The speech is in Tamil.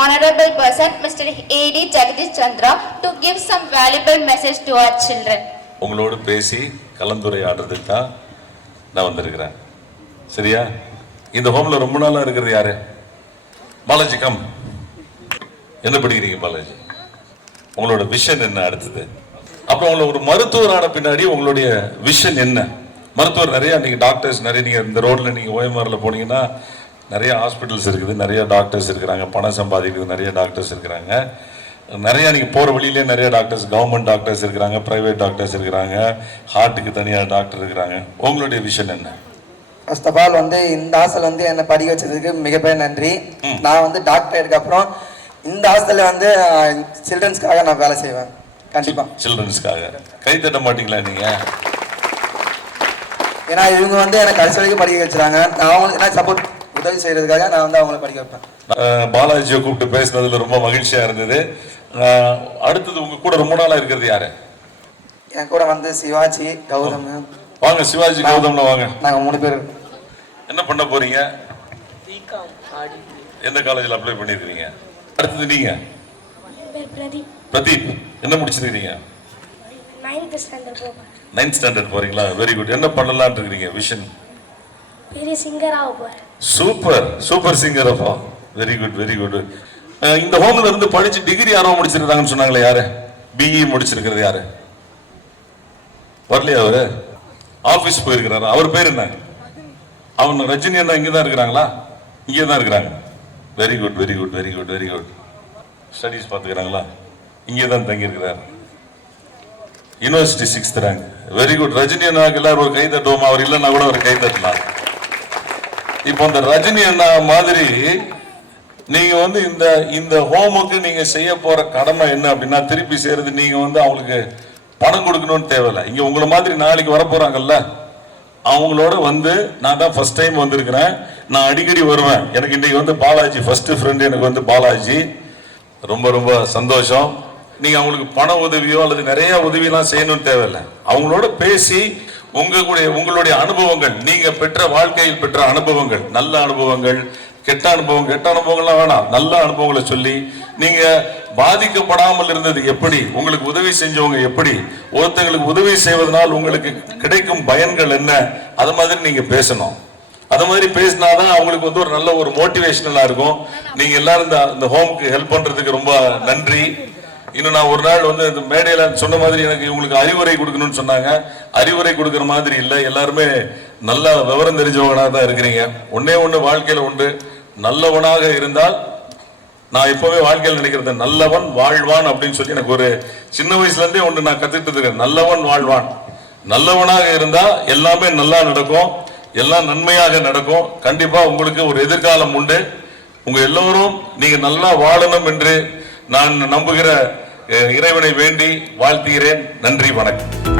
honorable person, Mr. A.D. Jagdish Chandra, to give some valuable message to our children. உங்களோடு பேசி கலந்துரையாடுறதுக்கு தான் நான் வந்திருக்கிறேன். சரியா? இந்த ஹோம்ல ரொம்ப நாளா இருக்கிறது யாரு? பாலாஜி கம். என்ன படிக்கிறீங்க பாலாஜி? உங்களோட விஷன் என்ன அடுத்தது? அப்புறம் உங்களை ஒரு மருத்துவரான பின்னாடி உங்களுடைய விஷன் என்ன? மருத்துவர் நிறைய நீங்க டாக்டர்ஸ் நிறைய நீங்க இந்த ரோட்ல நீங்க ஓஎம்ஆர்ல போனீங்கன்னா நிறைய ஹாஸ்பிட்டல்ஸ் இருக்குது, நிறைய டாக்டர்ஸ் இருக்கிறாங்க, பணம் சம்பாதிக்கிறது நிறைய டாக்டர்ஸ் இருக்கிறாங்க, நிறைய நீங்க போற வழியிலே நிறைய டாக்டர்ஸ், கவர்மெண்ட் டாக்டர்ஸ் இருக்கிறாங்க, பிரைவேட் டாக்டர்ஸ் இருக்கிறாங்க, ஹார்ட்டுக்கு தனியாக டாக்டர் இருக்கிறாங்க. உங்களுடைய விஷன் என்ன? ஃபர்ஸ்ட் ஆஃப் ஆல் இந்த ஹாஸ்டல் என்ன படிக்க வச்சதுக்கு மிகப்பெரிய நன்றி. நான் டாக்டர் அதுக்கப்புறம் இந்த ஹாஸ்டல்ல சில்ட்ரன்ஸ்க்காக நான் வேலை செய்வேன். கண்டிப்பா சில்ட்ரன்ஸ்க்காக கை தட்ட மாட்டீங்களா நீங்க? ஏன்னா இவங்க எனக்கு கடைசி வரைக்கும் படிக்க வச்சுறாங்க. நான் அவங்களுக்கு சப்போர்ட் உதவி செய்யறதுக்காக நான் அவங்களை படிக்க வைப்பேன். பாலாஜியை கூப்பிட்டு பேசினதுல ரொம்ப மகிழ்ச்சியா இருந்தது. அடுத்தது உங்க கூட ரொம்ப நாளா இருக்கிறது யாரு? என் கூட சிவாஜி, கௌதம். வாங்க சிவாஜி, கௌதம்ல வாங்க. நாங்க 3 பேர். என்ன பண்ண போறீங்க? எந்த காலேஜ்ல அப்ளை பண்ணிருக்கீங்க? அடுத்தது நீங்க? பிரதீப். என்ன முடிச்சிருக்கீங்க? 9th ஸ்டாண்டர்ட் போறீங்களா? Very good. என்ன பண்ணலாம்னு இருக்கீங்க? விஷன்? பெரிய சிங்கரா போறேன். Super singer. அப்பா வெரி குட் வெரி குட். இந்த ஹோம்ல இருந்து படிச்சு டிகிரி யாரோ முடிச்சிருக்காங்கன்னு சொன்னாங்களே, யாரு? பிஇ முடிச்சிருக்கிறது யாரு? வரலையா? அவரு ஆபீஸ் போயிருக்கிறாரு. அவர் பேர் என்ன? அவங்க ரஜினி அண்ணா இங்கதான் இருக்கிறாங்களா? இங்கே தான் இருக்கிறாங்க. Very good very good very good very good. Studies பார்த்துக்கிறாங்களா? இங்கே தான் தங்கி இருக்கிறார். University 6th rank. Very good. Rajini அண்ணாக்கு எல்லாரும் ஒரு கை தட்டுவோமா? அவர் இல்லைன்னா கூட ஒரு கை தட்டலாம். இப்போ அந்த ரஜினி அண்ணா மாதிரி நீங்க இந்த ஹோமுக்கு நீங்க செய்ய போற கடமை என்ன அப்படின்னா, திருப்பி செய்யறது நீங்க அவங்களுக்கு பணம் கொடுக்கணும்னு தேவையில்லை. இங்க உங்களை மாதிரி நாளைக்கு வர போறாங்கல்ல, அவங்களோட நான் தான் ஃபர்ஸ்ட் டைம் வந்திருக்கிறேன், நான் அடிக்கடி வருவேன். எனக்கு இன்னைக்கு பாலாஜி ஃபர்ஸ்ட் ஃப்ரெண்ட், எனக்கு பாலாஜி. ரொம்ப ரொம்ப சந்தோஷம். நீங்க அவங்களுக்கு பண உதவியோ அல்லது நிறைய உதவியெல்லாம் செய்யணும்னு தேவையில்லை. அவங்களோட பேசி உங்களுடைய அனுபவங்கள், நீங்க பெற்ற வாழ்க்கையில் பெற்ற அனுபவங்கள், நல்ல அனுபவங்கள், கெட்ட அனுபவங்கள்லாம் வேணாம், நல்ல அனுபவங்களை சொல்லி நீங்க பாதிக்கப்படாமல் இருந்தது எப்படி, உங்களுக்கு உதவி செஞ்சவங்க எப்படி, ஒருத்தங்களுக்கு உதவி செய்வதனால் உங்களுக்கு கிடைக்கும் பயன்கள் என்ன, அது மாதிரி நீங்க பேசணும். அது மாதிரி பேசினாதான் அவங்களுக்கு ஒரு நல்ல ஒரு மோட்டிவேஷனலா இருக்கும். நீங்க எல்லாரும் இந்த ஹோமுக்கு ஹெல்ப் பண்றதுக்கு ரொம்ப நன்றி. இன்னும் நான் ஒரு நாள் இந்த மேடையில சொன்ன மாதிரி எனக்கு இவங்களுக்கு அறிவுரை கொடுக்கணும்னு சொன்னாங்க. அறிவுரை கொடுக்கிற மாதிரி இல்லை, எல்லாருமே நல்ல விவரம் தெரிஞ்சவங்களாக தான் இருக்கிறீங்க. ஒண்ணு வாழ்க்கையில உண்டு, நல்லவனாக இருந்தால், நான் இப்பவே வாழ்க்கையில் நினைக்கிறது நல்லவன் வாழ்வான் அப்படின்னு சொல்லி எனக்கு ஒரு சின்ன வயசுல இருந்தே நான் கத்துட்டு இருக்கேன். நல்லவன் வாழ்வான். நல்லவனாக இருந்தா எல்லாமே நல்லா நடக்கும், எல்லாம் நன்மையாக நடக்கும். கண்டிப்பா உங்களுக்கு ஒரு எதிர்காலம் உண்டு. உங்க எல்லோரும் நீங்க நல்லா வாழணும் என்று நான் நம்புகிற இறைவனை வேண்டி வாழ்த்துகிறேன். நன்றி, வணக்கம்.